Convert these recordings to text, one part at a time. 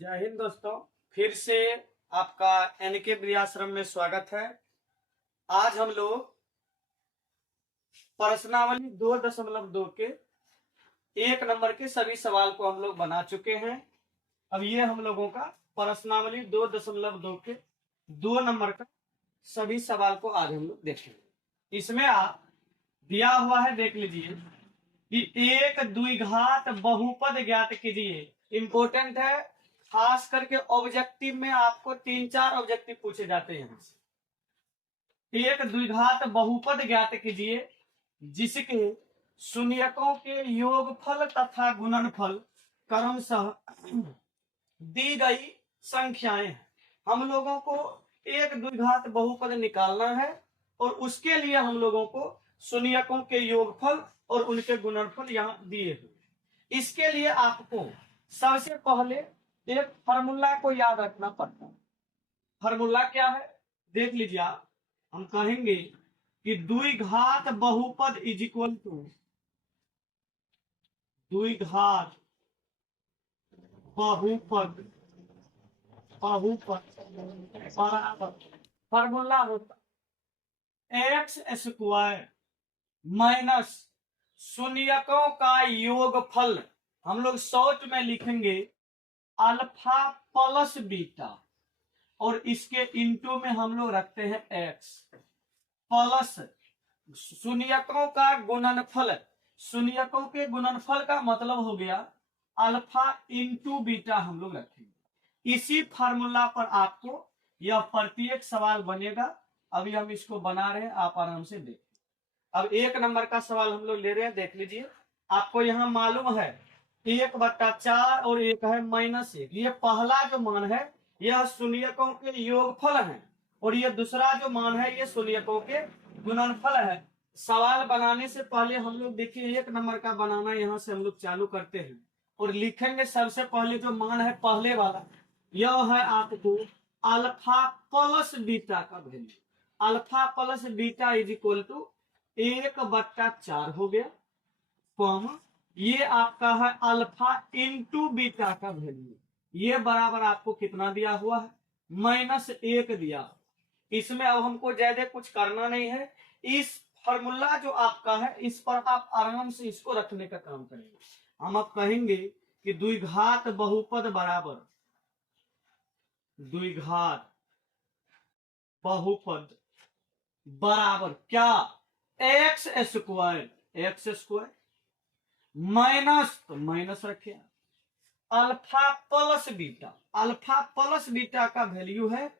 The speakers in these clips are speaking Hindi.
जय हिंद दोस्तों। फिर से आपका एनके वृद्धाश्रम में स्वागत है। आज हम लोग प्रश्नावली 2.2 के 1 नंबर के सभी सवाल को हम लोग बना चुके हैं। अब ये हम लोगों का प्रश्नावली 2.2 के 2 नंबर का सभी सवाल को आज हम लोग देखेंगे। इसमें आप दिया हुआ है, देख लीजिए कि एक द्विघात बहुपद ज्ञात कीजिए। इंपॉर्टेंट है, खास करके ऑब्जेक्टिव में आपको 3-4 ऑब्जेक्टिव पूछे जाते हैं। यहाँ से एक द्विघात बहुपद ज्ञात कीजिए जिसके शून्यकों के योगफल तथा गुणनफल क्रमशः दी गई संख्याएं हैं। हम लोगों को एक द्विघात बहुपद निकालना है और उसके लिए हम लोगों को शून्यकों के योगफल और उनके गुणनफल यहाँ दिए हुए। इसके लिए आपको सबसे पहले एक फार्मूला को याद रखना पड़ता है। फार्मूला क्या है, देख लीजिए आप। हम कहेंगे कि द्विघात बहुपद इज इक्वल टू द्विघात बहुपद बराबर फार्मूला होता एक्स स्क्वायर माइनस शून्यकों का योगफल। हम लोग शॉर्ट में लिखेंगे अल्फा प्लस बीटा और इसके इनटू में हम लोग रखते हैं एक्स प्लस शून्यकों का गुणनफल। शून्यकों के गुणनफल का मतलब हो गया अल्फा इंटू बीटा हम लोग रखेंगे। इसी फार्मूला पर आपको यह प्रत्येक सवाल बनेगा। अभी हम इसको बना रहे हैं, आप आराम से देखिए। अब 1 नंबर का सवाल हम लोग ले रहे हैं, देख लीजिए। आपको यहाँ मालूम है 1/4 और एक है -1। ये पहला जो मान है यह शून्यकों के योगफल है और ये दूसरा जो मान है ये शून्यकों के गुणनफल है। सवाल बनाने से पहले हम लोग देखिए 1 नंबर का बनाना यहाँ से हम लोग चालू करते हैं और लिखेंगे। सबसे पहले जो मान है पहले वाला, यह है आपको अल्फा प्लस बीटा का value. Alpha plus beta is equal to 1/4 हो गया, कॉमा ये आपका है अल्फा इंटू बीटा का वैल्यू। ये बराबर आपको कितना दिया हुआ है, -1 दिया। इसमें अब हमको ज्यादा कुछ करना नहीं है। इस फॉर्मूला जो आपका है इस पर आप आराम से इसको रखने का काम करेंगे। हम अब कहेंगे कि द्विघात बहुपद बराबर द्विघात बहुपद बराबर क्या, एक्स स्क्वायर माइनस, तो माइनस रखिए, alpha plus beta. Alpha plus beta का वैल्यू है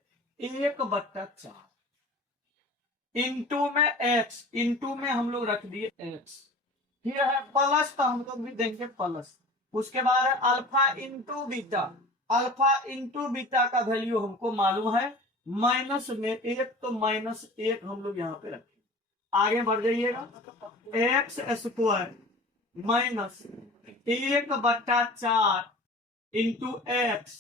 1/4 इंटू में एक्स, इंटू में हम लोग रख दिए एक्स, फिर है प्लस, तो हम लोग भी देंगे प्लस। उसके बाद है alpha into beta. Alpha into beta का वैल्यू हमको मालूम है -1, तो -1 हम लोग यहाँ पे रखें। आगे बढ़ जाइएगा, x square minus 1/4 into x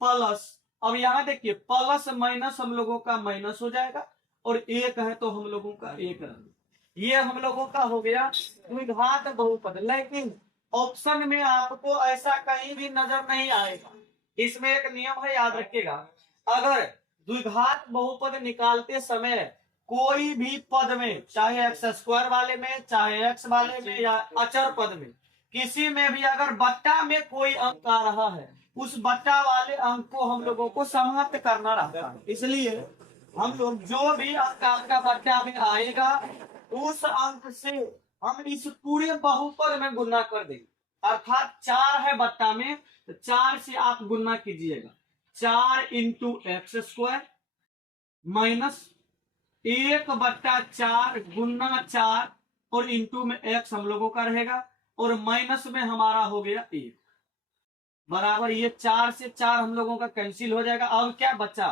plus. अब यहाँ देखिए प्लस माइनस हम लोगों का माइनस हो जाएगा और 1 है तो हम लोगों का 1 रहेगा। ये हम लोगों का हो गया द्विघात बहुपद। लेकिन ऑप्शन में आपको ऐसा कहीं भी नजर नहीं आएगा। इसमें एक नियम है, याद रखिएगा। अगर द्विघात बहुपद निकालते समय कोई भी पद में, चाहे एक्स स्क्वायर वाले में, चाहे एक्स वाले में या अचर पद में, किसी में भी अगर बट्टा में कोई अंक आ रहा है, उस बट्टा वाले अंक को हम लोगों को समाप्त करना रहता है। इसलिए हम लोग जो भी अंक आपका बट्टा में आएगा उस अंक से हम इस पूरे बहुपद में गुना कर देंगे। अर्थात 4 है बट्टा में, तो 4 से आप गुना कीजिएगा। 4 इंटू एक्स स्क्वायर माइनस 1/4 गुना 4 और इंटू में एक्स हम लोगों का रहेगा और माइनस में हमारा हो गया 1 बराबर। ये 4 से 4 हम लोगों का कैंसिल हो जाएगा। अब क्या बचा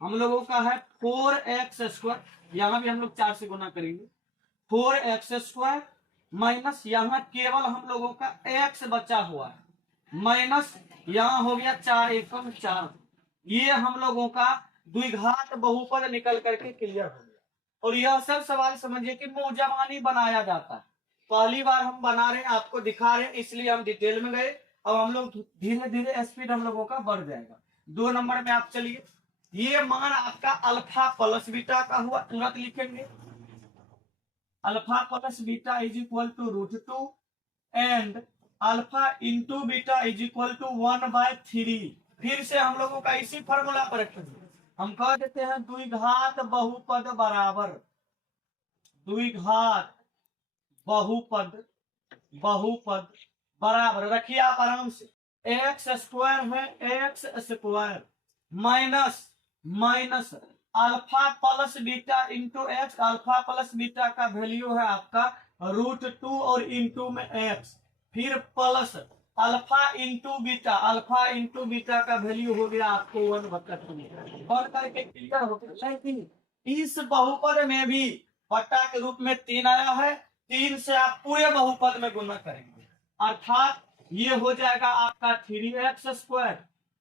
हम लोगों का है 4x स्क्वायर। यहाँ भी हम लोग 4 से गुना करेंगे, 4x स्क्वायर माइनस यहाँ केवल हम लोगों का x बचा हुआ है माइनस यहाँ हो गया 4 एकम 4। ये हम लोगों का द्विघात बहुपद निकल करके क्लियर हो गया। और यह सब सवाल समझिए कि मुंह जबानी बनाया जाता है। पहली बार हम बना रहे हैं, आपको दिखा रहे हैं, इसलिए हम डिटेल में गए। अब हम लोग धीरे धीरे स्पीड हम लोगों का बढ़ जाएगा। 2 नंबर में आप चलिए, ये मान आपका अल्फा प्लस बीटा का हुआ, तुरंत लिखेंगे alpha plus beta is equal to √2 and alpha into beta is equal to 1/3। फिर से हम लोगों का इसी फॉर्मूला पर रखेंगे, हम कह देते हैं द्विघात बहुपद बराबर, द्विघात बहुपद बहुपद बराबर, रखिए आप आराम से, एक्स स्क्वायर है x square minus minus alpha plus beta into x, alpha plus beta का वैल्यू है आपका √2 और इंटू में एक्स, फिर plus alpha into beta, alpha into beta का वैल्यू हो गया आपको 1/2 बढ़ करके क्लियर हो गया। लेकिन इस बहुपद में भी बट्टा के रूप में 3 आया है, 3 से आप पूरे बहुपद में गुना करेंगे, अर्थात ये हो जाएगा आपका 3x²,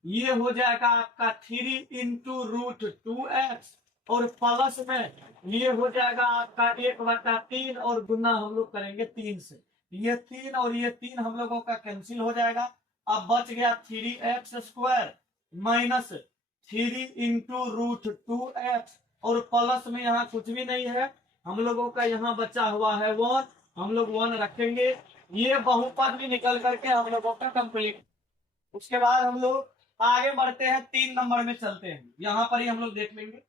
ये हो जाएगा आपका 3 इंटू √2x और प्लस में ये हो जाएगा आपका 1/3 और गुना हम लोग करेंगे 3 से, ये 3 और ये 3 हम लोगों का कैंसिल हो जाएगा। अब बच गया 3x² माइनस 3 इंटू √2x और प्लस में यहाँ कुछ भी नहीं है, हम लोगों का यहाँ बचा हुआ है 1, हम लोग 1 रखेंगे, ये बहुपद भी निकल करके हम लोगों का कंप्लीट। उसके बाद हम लोग आगे बढ़ते हैं, 3 नंबर में चलते हैं, यहाँ पर ही हम लोग देख लेंगे।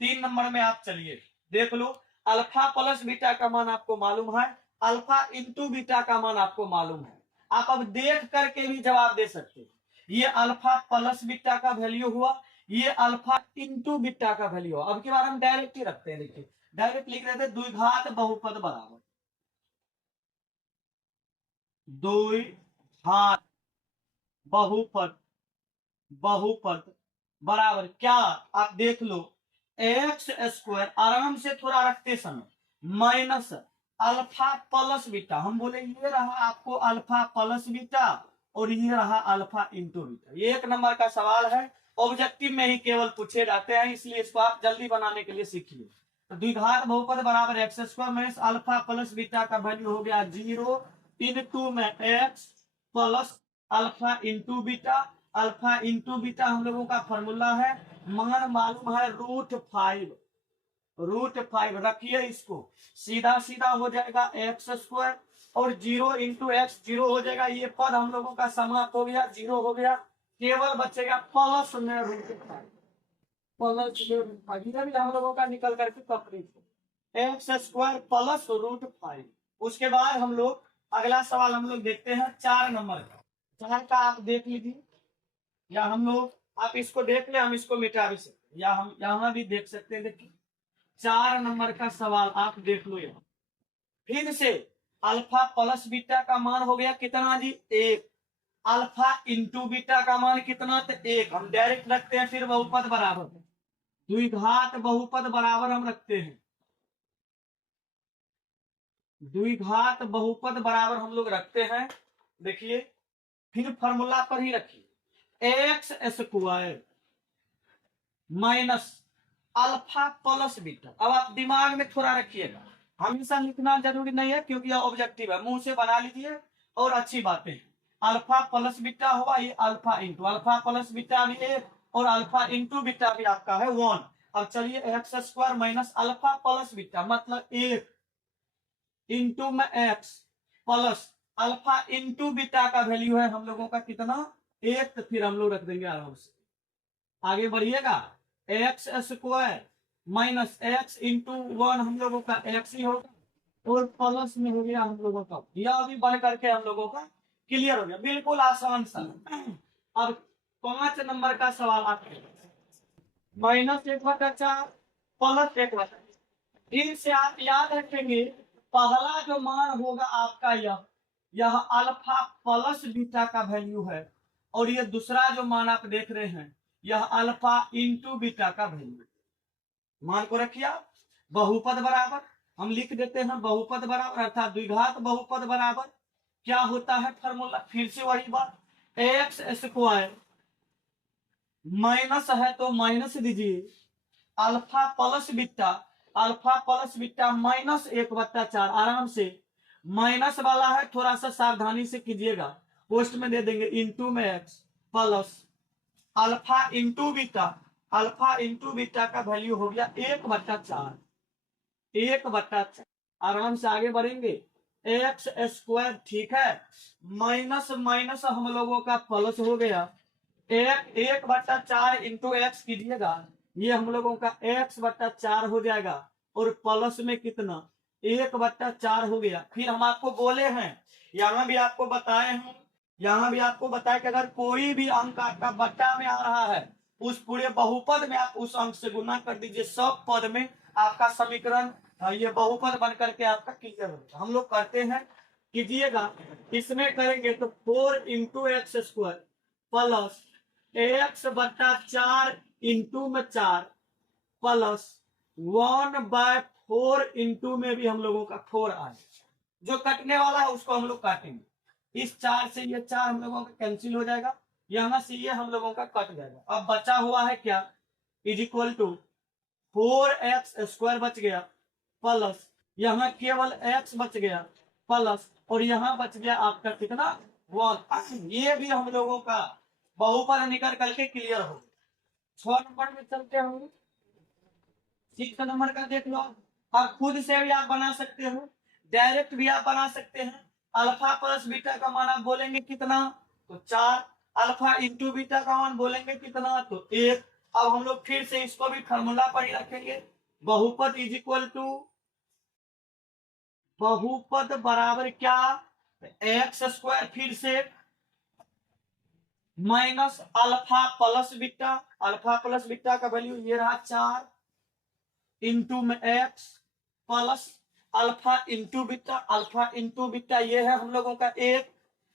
3 नंबर में आप चलिए देख लो, अल्फा प्लस बीटा का मान आपको मालूम है, अल्फा इंटू बीटा का मान आपको मालूम है, आप अब देख करके भी जवाब दे सकते हैं। ये अल्फा प्लस बीटा का वैल्यू हुआ, ये अल्फा इंटू बीटा का वैल्यू हुआ। अब की बार हम डायरेक्ट ही रखते हैं, देखिए डायरेक्ट लिख रहे थे द्विघात बहुपद बराबर, द्विघात बहुपद बहुपद बराबर क्या, आप देख लो x² आराम से थोड़ा रखते समय माइनस अल्फा प्लस बीटा, हम बोले ये रहा आपको अल्फा प्लस बीटा और ये रहा अल्फा इंटू बीटा। ये 1 नंबर का सवाल है, ऑब्जेक्टिव में ही केवल पूछे जाते हैं, इसलिए इसको आप जल्दी बनाने के लिए सीखिए। तो द्विघात बहुपद बराबर x² minus alpha plus beta का वैल्यू हो गया 0 इंटू में x plus alpha into beta, alpha into beta हम लोगों का फॉर्मूला है, मान मालूम है √5 रखिए, इसको सीधा सीधा हो जाएगा x² और 0 इंटू एक्स 0 हो जाएगा, ये पद हम लोगों का समाप्त हो गया, 0 हो गया, केवल बचेगा प्लस में √5, प्लस में इधर भी हम लोगों का निकल करके कंप्लीट x² प्लस √5। उसके बाद हम लोग अगला सवाल हम लोग देखते हैं 4 नंबर का, 4 का आप देख लीजिए, या हम लोग आप इसको देख ले, हम इसको मिटा भी सकते, या हम यहाँ भी देख सकते हैं। देखिए 4 नंबर का सवाल आप देख लो, यहाँ फिर से अल्फा प्लस बीटा का मान हो गया कितना जी 1, अल्फा इंटू बीटा का मान कितना तो 1, हम डायरेक्ट रखते हैं, फिर बहुपद बराबर द्विघात बहुपद बराबर हम रखते हैं, द्विघात बहुपद बराबर हम लोग रखते हैं। देखिए फिर फॉर्मूला पर ही रखिए, x² minus alpha plus beta. अब आप दिमाग में थोड़ा रखिएगा, हमेशा लिखना जरूरी नहीं है क्योंकि यह ऑब्जेक्टिव है, मुंह से बना लीजिए और अच्छी बातें हैं। अल्फा प्लस बीटा हुआ, ये alpha into alpha plus beta भी 1 और अल्फा इंटू बीटा भी आपका है 1। अब चलिए x² minus alpha plus beta मतलब 1 इंटू में x plus alpha into beta का वैल्यू है हम लोगों का कितना 1, तो फिर हम लोग रख देंगे आराम से, आगे बढ़िएगा x² माइनस x इंटू 1 हम लोगों का x ही होगा और प्लस में हो गया हम लोगों का, यह अभी बढ़ करके हम लोगों का क्लियर हो गया, बिल्कुल आसान सा। अब 5 नंबर का सवाल आपके -1/4 प्लस 1/4, फिर से आप याद रखेंगे पहला जो मान होगा आपका यह अल्फा प्लस बीटा का वैल्यू है, और ये दूसरा जो मान आप देख रहे हैं यह अल्फा इंटू बीटा का वैल्यू। मान को रखिए आप, बहुपद बराबर हम लिख देते हैं, बहुपद बराबर अर्थात द्विघात बहुपद बराबर क्या होता है फॉर्मूला, फिर से वही बात, x² माइनस है तो माइनस दीजिए alpha plus beta, alpha plus beta minus 1/4, आराम से माइनस वाला है थोड़ा सा सावधानी से कीजिएगा, पोस्ट में दे देंगे इंटू में x plus alpha into beta, alpha into beta का वैल्यू हो गया 1/4, 1/4। आराम से आगे बढ़ेंगे। एक्स स्क्वायर, ठीक है, माइनस माइनस हम लोगों का प्लस हो गया, 1/4 इंटू एक्स कीजिएगा, ये हम लोगों का x/4 हो जाएगा, और प्लस में कितना 1/4 हो गया। फिर हम आपको बोले हैं, यहाँ भी आपको बताए हैं, यहाँ भी आपको बताया कि अगर कोई भी अंक आपका बट्टा में आ रहा है, उस पूरे बहुपद में आप उस अंक से गुना कर दीजिए, सब पद में आपका समीकरण ये बहुपद बन करके आपका क्लियर होगा। हम लोग करते हैं, कीजिएगा। इसमें करेंगे तो 4 into x square plus x/4 into में 4 प्लस 1/4 इंटू में भी हम लोगों का 4 आए। जो कटने वाला है उसको हम लोग काटेंगे। इस 4 से ये 4 हम लोगों का कैंसिल हो जाएगा, यहां से ये हम लोगों का कट जाएगा। अब बचा हुआ है क्या, इज इक्वल टू 4x² बच गया प्लस यहाँ केवल x बच गया प्लस, और यहाँ बच गया आपका कितना 1। ये भी हम लोगों का बहुपद निकल करके क्लियर हो। 6 नंबर में चलते होंगे, 6 नंबर का देख लो। अब खुद से भी आप बना सकते हो, डायरेक्ट भी आप बना सकते हैं। अल्फा प्लस बीटा का मान आप बोलेंगे कितना, तो 4। अल्फा इंटू बीटा का मान बोलेंगे कितना, तो 1। अब हम लोग फिर से इसको भी फार्मूला पर ही रखेंगे, बहुपद इज इक्वल टू, बहुपद बराबर क्या, x² फिर से minus alpha plus beta, alpha plus beta का वैल्यू ये रहा 4 इंटू में x plus alpha into beta, alpha into beta ये है हम लोगों का 1,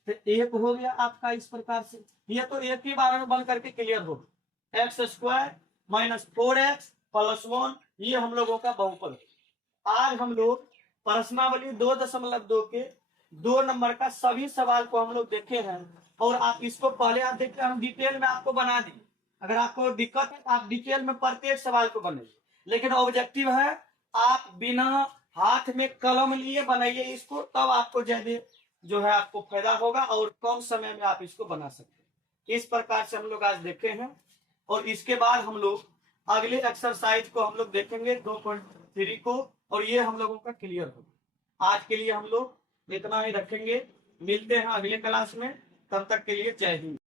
तो 1 हो गया आपका इस प्रकार से। ये तो एक ही बार में बन करके क्लियर हो, x² माइनस 4x प्लस 1, ये हम लोगों का बहुपद। आज हम लोग प्रश्नावली 2.2 के 2 नंबर का सभी सवाल को हम लोग देखे हैं, और आप इसको पहले आप देखते हम डिटेल में आपको बना दें। अगर आपको दिक्कत है आप डिटेल में प्रत्येक सवाल को बनाइए, लेकिन ऑब्जेक्टिव है आप बिना हाथ में कलम लिए बनाइए इसको, तब आपको ज्यादा जो है आपको फायदा होगा और कम समय में आप इसको बना सकते हैं। इस प्रकार से हम लोग आज देखे हैं, और इसके बाद हम लोग अगले एक्सरसाइज को हम लोग देखेंगे 2.3 को, और ये हम लोगों का क्लियर होगा। आज के लिए हम लोग इतना ही रखेंगे, मिलते हैं अगले क्लास में, तब तक के लिए जय हिंद।